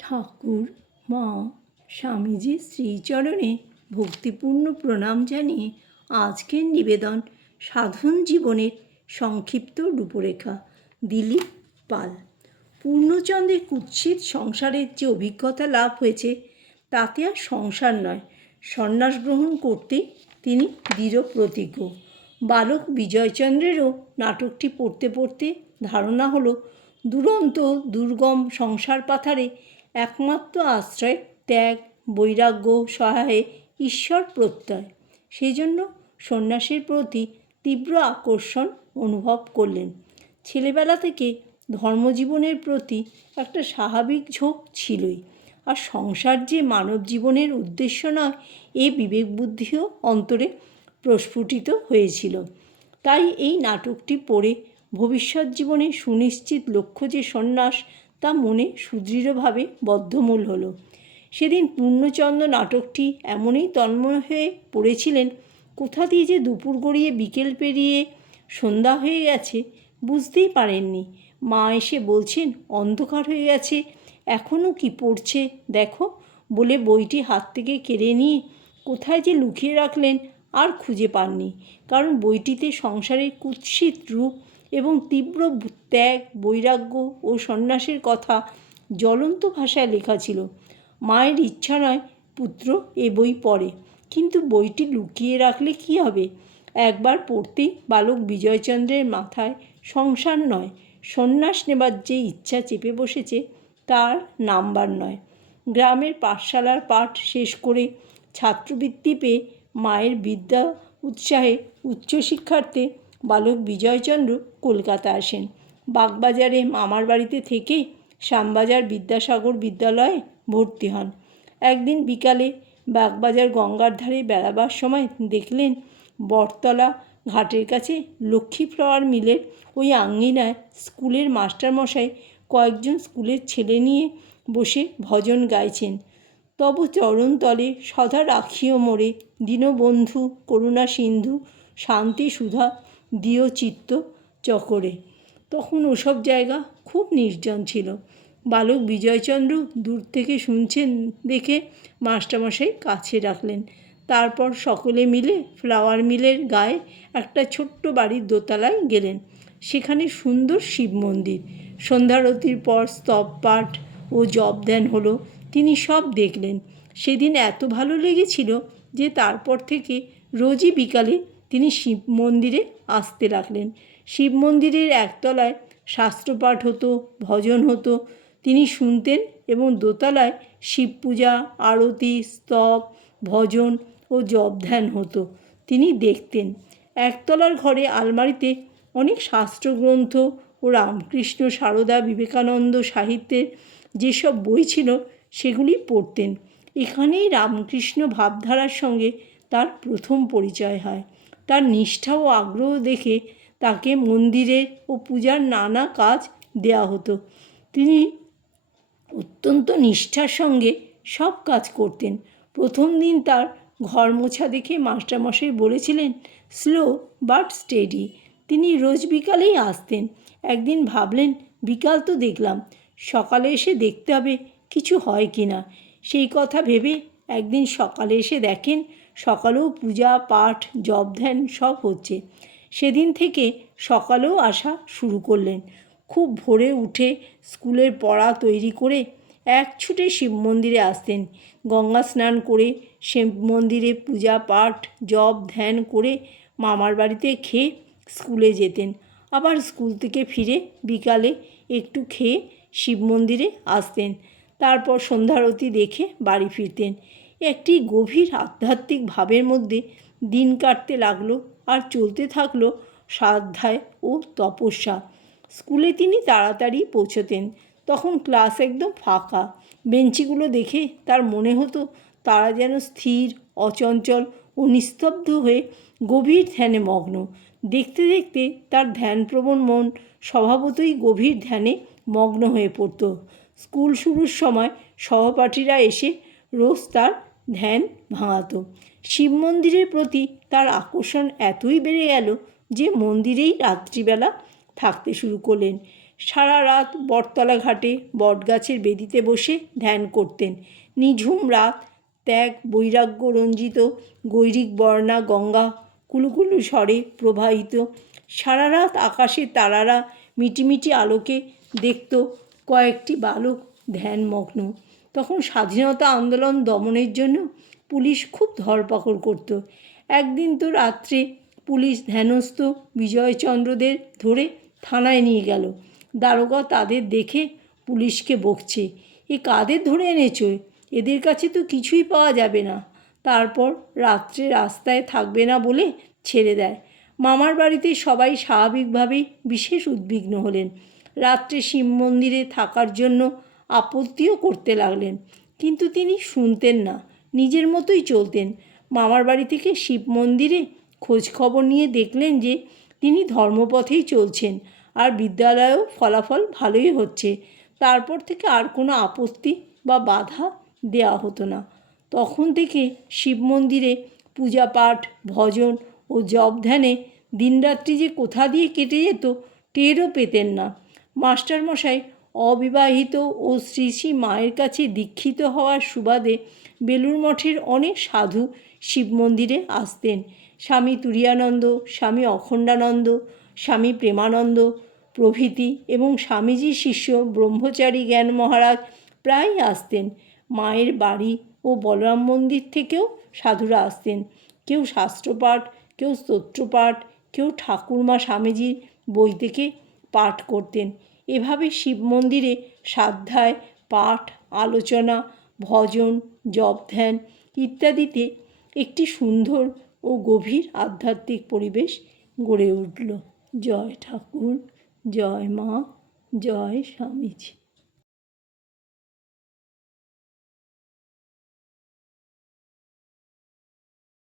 ঠাকুর, মা স্বামীজির শ্রীচরণে ভক্তিপূর্ণ প্রণাম জানিয়ে আজকের নিবেদন সাধন জীবনের সংক্ষিপ্ত রূপরেখা, দিলীপ পাল। পূর্ণচন্দ্রের কুৎসিত সংসারের যে অভিজ্ঞতা লাভ হয়েছে, তাতে আর সংসার নয়, সন্ন্যাস গ্রহণ করতেই তিনি দৃঢ় প্রতিজ্ঞ। বালক বিজয়চন্দ্রেরও নাটকটি পড়তে পড়তে ধারণা হলো, দুরন্ত দুর্গম সংসার পাথারে একমাত্র আশ্রয়, ত্যাগ, বৈরাগ্য, সহায়ে, ঈশ্বর প্রত্যয়। সেই জন্য সন্ন্যাসের প্রতি তীব্র আকর্ষণ অনুভব করলেন। ছেলেবেলা থেকে ধর্মজীবনের প্রতি একটা স্বাভাবিক ঝোঁক ছিলই। আর সংসার যে মানব জীবনের উদ্দেশ্য নয় এই বিবেকবুদ্ধিও অন্তরে প্রস্ফুটিত হয়েছিল। তাই এই নাটকটি পড়ে ভবিষ্যৎ জীবনে সুনিশ্চিত লক্ষ্য যে সন্ন্যাস তা মনে সুদৃঢ়ভাবে বদ্ধমূল হলো। সেদিন পূর্ণচন্দ্র নাটকটি এমনই তন্ময় হয়ে পড়েছিলেন, কোথা দিয়ে যে দুপুর গড়িয়ে বিকেল পেরিয়ে সন্ধ্যা হয়ে গেছে বুঝতেই পারেননি। মা এসে বলছেন, অন্ধকার হয়ে গেছে এখনও কি পড়ছে দেখো। বলে বইটি হাত থেকে কেড়ে নিয়ে কোথায় যে লুকিয়ে রাখলেন আর খুঁজে পাননি। কারণ বইটিতে সংসারের কুৎসিত রূপ এবং তীব্র ত্যাগ, বৈরাগ্য ও সন্ন্যাসের কথা জ্বলন্ত ভাষায় লেখা ছিল। মায়ের ইচ্ছা নয় পুত্র এ বই পড়ে, কিন্তু বইটি লুকিয়ে রাখলে কি হবে? একবার পড়তেই বালক বিজয়চন্দ্রের মাথায় সংসার নয়, সন্ন্যাস নেবার যে ইচ্ছা চেপে বসেছে তার নাম্বার নয়। গ্রামের পাঠশালার পাঠ শেষ করে ছাত্রবৃত্তি পেয়ে মায়ের বিদ্যা উৎসাহে উচ্চশিক্ষার্থে বালক বিজয়চন্দ্র কলকাতা আসেন। বাগবাজারে মামার বাড়িতে থেকে শ্যামবাজার বিদ্যাসাগর বিদ্যালয়ে ভর্তি হন। একদিন বিকালে বাগবাজার গঙ্গার ধারে বেড়াবার সময় দেখলেন বটতলা ঘাটের কাছে লক্ষ্মী ফ্লাওয়ার মিলের ওই আঙ্গিনায় স্কুলের মাস্টারমশাই কয়েকজন স্কুলের ছেলে নিয়ে বসে ভজন গাইছেন। তব চরণতলে সদা রাখিও মোরে, দীনবন্ধু, করুণা সিন্ধু, শান্তি সুধা দিও চিত্ত চকরে। তখন ওসব জায়গা খুব নির্জন ছিল। বালক বিজয়চন্দ্র দূর থেকে শুনছেন দেখে মাস্টারমশাই কাছে রাখলেন তারপর সকলে মিলে ফ্লাওয়ার মিলের গায়ে একটা ছোট্ট বাড়ির দোতলায় গেলেন। সেখানে সুন্দর শিব মন্দির। সন্ধ্যারতির পর স্তব পাঠ ও জপ ধ্যান হলো। তিনি সব দেখলেন। সেদিন এত ভালো লেগেছিল যে তারপর থেকে রোজই বিকালে তিনি শিব মন্দিরে আসতে লাগলেন। শিব মন্দিরের একতলায় শাস্ত্রপাঠ হতো, ভজন হতো। তিনি শুনতেন এবং দোতলায় শিব পূজা আরতি, স্তব, ভজন ও জপ ধ্যান হতো। তিনি দেখতেন, একতলার ঘরে আলমারিতে অনেক শাস্ত্রগ্রন্থ ও রামকৃষ্ণ সারদা বিবেকানন্দ সাহিত্যের যেসব বই ছিল, সেগুলি পড়তেন। এখানেই রামকৃষ্ণ ভাবধারার সঙ্গে তার প্রথম পরিচয় হয়। তার নিষ্ঠা ও আগ্রহ দেখে তাকে মন্দিরের ও পূজার নানা কাজ দেয়া হতো। তিনি অত্যন্ত নিষ্ঠার সঙ্গে সব কাজ করতেন। প্রথম দিন তার ঘর মোছা দেখে মাস্টারমশাই বলেছিলেন, স্লো বাট স্টেডি। তিনি রোজ বিকালেই আসতেন। একদিন ভাবলেন, বিকাল তো দেখলাম, সকালে এসে দেখতে হবে কিছু হয় কি না সেই কথা ভেবে একদিন সকালে এসে দেখেন সকালেও পূজা, পাঠ, জপ, ধ্যান সব হচ্ছে। সেদিন থেকে সকালেও আসা শুরু করলেন। খুব ভোরে উঠে স্কুলের পড়া তৈরি করে এক ছুটে শিব মন্দিরে আসতেন। গঙ্গা স্নান করে শিব মন্দিরে পূজা, পাঠ, জপ, ধ্যান করে মামার বাড়িতে খেয়ে স্কুলে যেতেন। আবার স্কুল থেকে ফিরে বিকালে একটু খেয়ে শিব মন্দিরে আসতেন। তারপর সন্ধ্যারতি দেখে বাড়ি ফিরতেন। একটি গভীর আধ্যাত্মিক ভাবের মধ্যে দিন কাটতে লাগল আর চলতে থাকল সাধ্যায় ও তপস্যা। স্কুলে তিনি তাড়াতাড়ি পৌঁছতেন। তখন ক্লাস একদম ফাঁকা। বেঞ্চিগুলো দেখে তার মনে হতো তারা যেন স্থির, অচঞ্চল ও নিস্তব্ধ হয়ে গভীর ধ্যানে মগ্ন। দেখতে দেখতে তার ধ্যানপ্রবণ মন স্বভাবতই গভীর ধ্যানে মগ্ন হয়ে পড়ত। স্কুল শুরুর সময় সহপাঠীরা এসে রোজ তার ধ্যান ভাঙাতো। শিব মন্দিরের প্রতি তার আকর্ষণ এতই বেড়ে গেল যে মন্দিরেই রাত্রিবেলা থাকতে শুরু করলেন। সারা রাত বটতলা ঘাটে বটগাছের বেদিতে বসে ধ্যান করতেন। নিঝুম রাত, ত্যাগ, বৈরাগ্য রঞ্জিত, গৈরিক বর্ণা, গঙ্গা, কুলুকুলু স্বরে প্রবাহিত। সারা রাত আকাশে তারারা মিটিমিটি আলোকে দেখত কয়েকটি বালক ধ্যানমগ্ন। তখন স্বাধীনতা আন্দোলন দমনের জন্য পুলিশ খুব ধরপাকড় করত। একদিন তো রাত্রে পুলিশ ধ্যানস্থ বিজয়চন্দ্রদের ধরে থানায় নিয়ে গেল। দারোগা তাদের দেখে পুলিশকে বকছে, এ কাদের ধরে এনেছ? এদের কাছে তো কিছুই পাওয়া যাবে না। তারপর রাত্রে রাস্তায় থাকবে না বলে ছেড়ে দেয়। মামার বাড়িতে সবাই স্বাভাবিকভাবেই বিশেষ উদ্বিগ্ন হলেন। রাত্রে শিব মন্দিরে থাকার জন্য আপত্তিও করতে লাগলেন। কিন্তু তিনি শুনতেন না, নিজের মতোই চলতেন। মামার বাড়ি থেকে শিব মন্দিরে খোঁজ খবর নিয়ে দেখলেন যে, তিনি ধর্মপথেই চলছেন আর বিদ্যালয়েও ফলাফল ভালোই হচ্ছে। তারপর থেকে আর কোনো আপত্তি বা বাধা দেওয়া হতো না। তখন থেকে শিব মন্দিরে পূজা পাঠ, ভজন ও জপ ধ্যানে দিনরাত্রি যে কোথা দিয়ে কেটে যেত, টেরও পেতেন না। মাস্টারমশাই অবিবাহিত ও শ্রী শ্রী মায়ের কাছে দীক্ষিত হওয়ার সুবাদে বেলুর মঠের অনেক সাধু শিব মন্দিরে আসতেন। স্বামী তুরিয়ানন্দ, স্বামী অখণ্ডানন্দ, স্বামী প্রেমানন্দ, প্রভৃতি এবং স্বামীজির শিষ্য, ব্রহ্মচারী জ্ঞান মহারাজ প্রায়ই আসতেন। মায়ের বাড়ি ও বলরাম মন্দির থেকেও সাধুরা আসতেন। কেউ শাস্ত্রপাঠ, কেউ স্তোত্রপাঠ, কেউ ঠাকুরমা স্বামীজির বই থেকে পাঠ করতেন। এভাবে শিব মন্দিরে সাধ্যায় পাঠ, আলোচনা, ভজন, জপ ধ্যান ইত্যাদিতে একটি সুন্দর ও গভীর আধ্যাত্মিক পরিবেশ গড়ে উঠল। জয় ঠাকুর, জয় মা, জয় স্বামীজি।